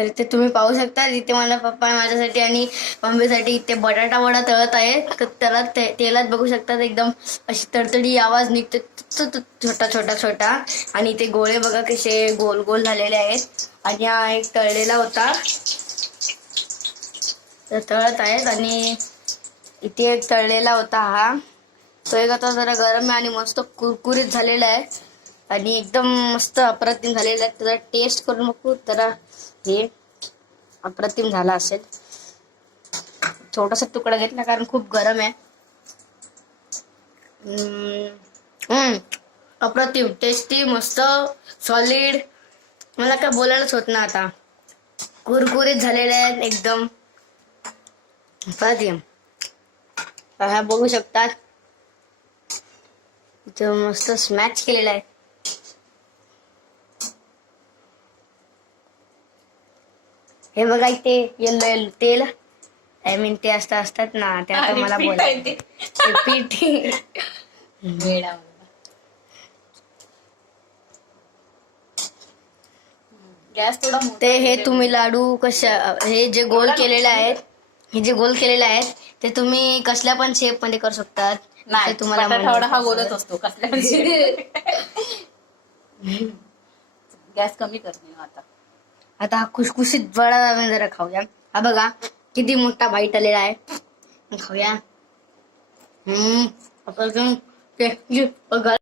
तर इथे तुम्ही पाहू शकता इथे मला पप्पा माझ्यासाठी आणि मम्मीसाठी इथे बटाटा वडा तळत आहे तर त्याला ते- तेलात बघू शकतात एकदम अशी तडतडी आवाज निघते छोटा छोटा छोटा. आणि इथे गोळे बघा कसे गोल गोल झालेले आहेत. आणि हा एक तळलेला होता. तर तळत आहेत आणि इथे एक तळलेला होता हा. तो एक आता जरा गरम आहे आणि मस्त कुरकुरीत झालेला आहे. आणि एकदम मस्त अप्रतिम झालेला आहे. त्याचा टेस्ट करून बघू. जरा हे अप्रतिम झाला असेल. छोटासा तुकडा घेतला कारण खूप गरम आहे. हम्म. अप्रतिम. टेस्टी मस्त सॉलिड मला काय बोलायलाच होत ना आता. कुरकुरीत झालेले आहेत एकदम. अप्रतिम. हा बघू शकतात. इथं मस्त स्मॅच केलेला आहे. हे बघा इथे येल्लो येल्लो तेल. आय मीन ते असतं असतात ना ते आता मला बोला ते. पीठ. गॅस थोडा मोठा ते हे तुम्ही लाडू कशा हे जे गोल केलेले आहेत हे जे गोल केलेले आहेत ते तुम्ही कसल्या पण शेपमध्ये करू शकतात. नाही तुम्हाला वडा हा म्हणजे- बोलत असतो कसल्या गॅस कमी कर मी आता. आता हा खुशखुशीत वडा आम्ही जरा खाऊया. हा बघा किती मोठा बाईट आलेला आहे. खाऊया. हम्म आपण बघा